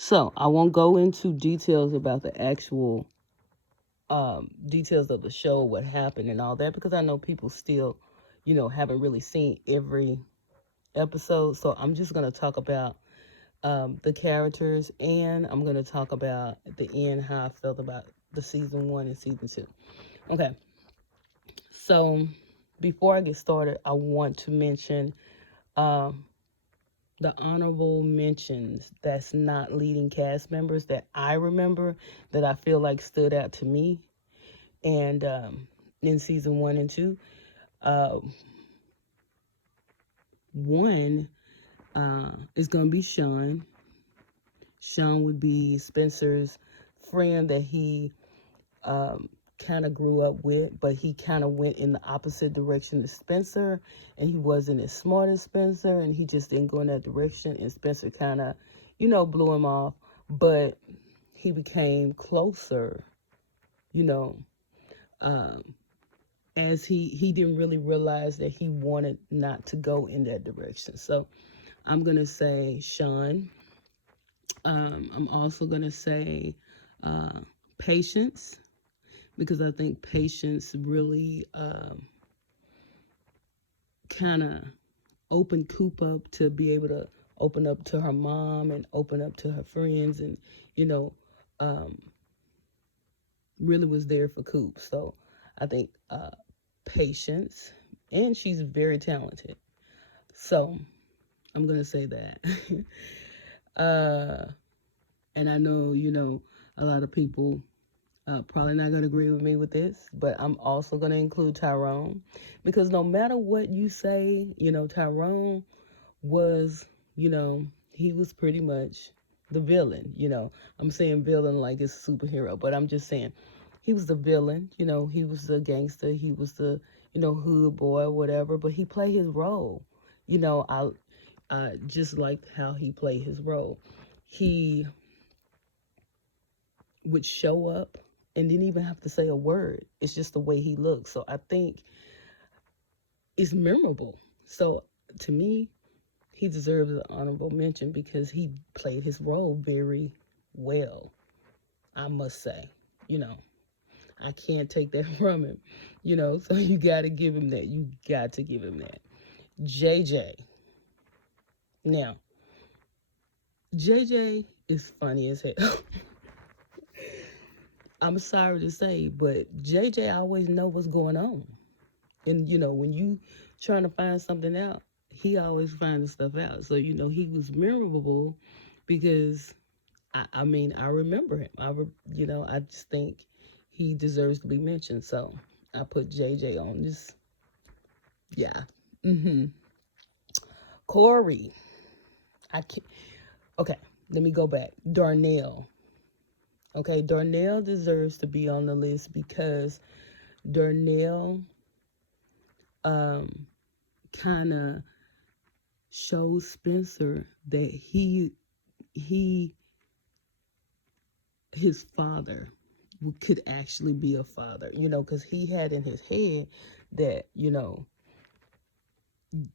So I won't go into details about the actual details of the show, what happened and all that, because I know people still, haven't really seen every episode. So I'm just going to talk about the characters, and I'm going to talk about at the end how I felt about the season 1 and season 2. Okay. So before I get started, I want to mention the honorable mentions that's not leading cast members that I remember that I feel like stood out to me. And in season 1 and 2, one is going to be Sean. Sean would be Spencer's friend that he kind of grew up with, but he kind of went in the opposite direction as Spencer, and he wasn't as smart as Spencer, and he just didn't go in that direction, and Spencer kind of, blew him off, but he became closer, you know, as he didn't really realize that he wanted not to go in that direction. So I'm going to say Sean. I'm also going to say Patience, because I think Patience really kind of opened Coop up to be able to open up to her mom and open up to her friends, and really was there for Coop. So I think Patience, and she's very talented. So I'm gonna say that. And I know a lot of people probably not going to agree with me with this, but I'm also going to include Tyrone, because no matter what you say, Tyrone was, he was pretty much the villain. I'm saying villain like it's a superhero, but I'm just saying he was the villain. He was the gangster. He was the, hood boy, whatever, but he played his role. I just liked how he played his role. He would show up and didn't even have to say a word. It's just the way he looks. So I think it's memorable. So to me, he deserves an honorable mention because he played his role very well, I must say. I can't take that from him. So you got to give him that. You got to give him that. JJ. Now, JJ is funny as hell. I'm sorry to say, but JJ always know what's going on. And, when you trying to find something out, he always finds stuff out. So, he was memorable because, I mean, I remember him. I just think he deserves to be mentioned. So, I put JJ on this. Yeah. Corey. I can't. Okay, let me go back. Darnell. Okay, Darnell deserves to be on the list because Darnell kind of shows Spencer that his father could actually be a father, because he had in his head that,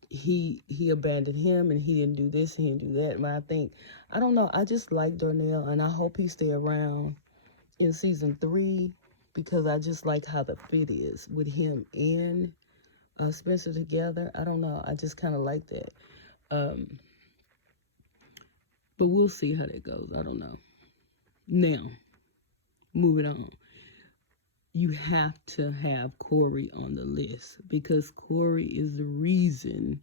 he abandoned him and he didn't do this, he didn't do that. But I don't know, I just like Darnell, and I hope he stay around in season 3, because I just like how the fit is with him and Spencer together. I don't know, I just kind of like that. But we'll see how that goes. I don't know. Now, moving on. You have to have Corey on the list because Corey is the reason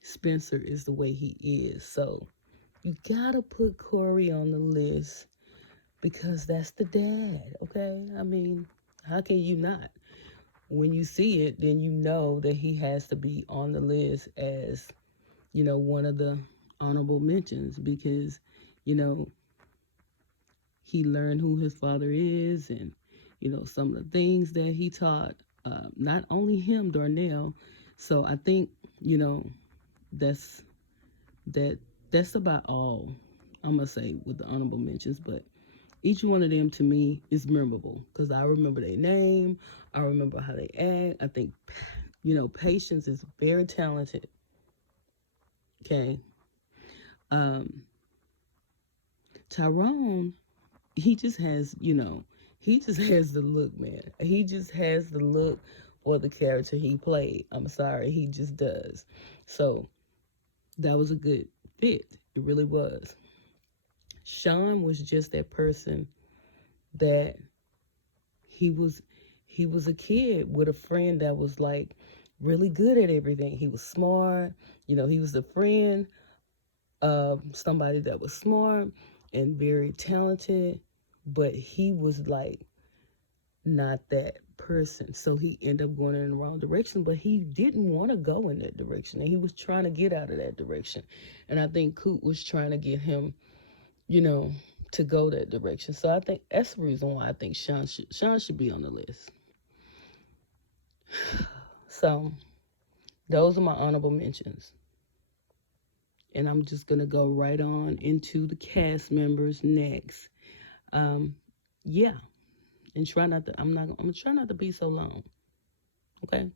Spencer is the way he is. So you gotta put Corey on the list because that's the dad, okay? I mean, how can you not? When you see it, then you know that he has to be on the list as, one of the honorable mentions because, he learned who his father is and, some of the things that he taught, not only him, Darnell. So I think, that's that's about all I'm going to say with the honorable mentions. But each one of them to me is memorable because I remember their name. I remember how they act. I think, Patience is very talented. Okay. Tyrone, he just has, he just has the look, man. He just has the look for the character he played. I'm sorry, he just does. So that was a good fit. It really was. Sean was just that person that he was he was a kid with a friend that was like really good at everything. He was smart. He was a friend of somebody that was smart and very talented, but he was like not that person. So he ended up going in the wrong direction, but he didn't want to go in that direction, and he was trying to get out of that direction. And I think Coop was trying to get him, to go that direction. So I think that's the reason why I think Sean should be on the list. So those are my honorable mentions. And I'm just gonna go right on into the cast members next. Yeah. And I'm gonna try not to be so long. Okay?